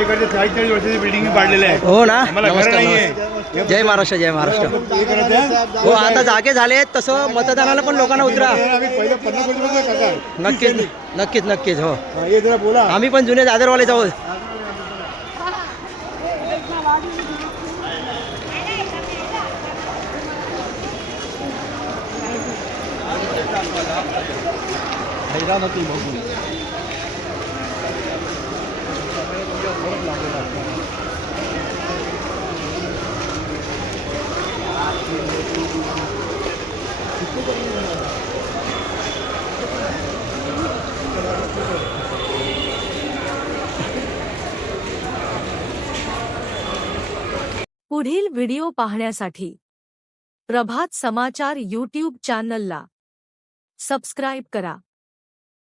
इकडे 40 वर्षाची बिल्डिंग पाडलेली आहे. हो ना. आम्हाला घर नमस्कार, नाहीये. नमस्कार. जय महाराष्ट्र, जय महाराष्ट्र. हे करत आहे. हो, आता जागे झालेत, तसं मतदानाला पण लोकांना उतरा. आम्ही पहिलं 50 वर्षाचं काका. नक्कीच नक्कीच नक्कीच. हो, हा, हे जरा बोला. आम्ही पण जुने दादरवाले जाऊ. पुढील व्हिडिओ पाहण्यासाठी प्रभात समाचार यूट्यूब चॅनलला सबस्क्राईब करा.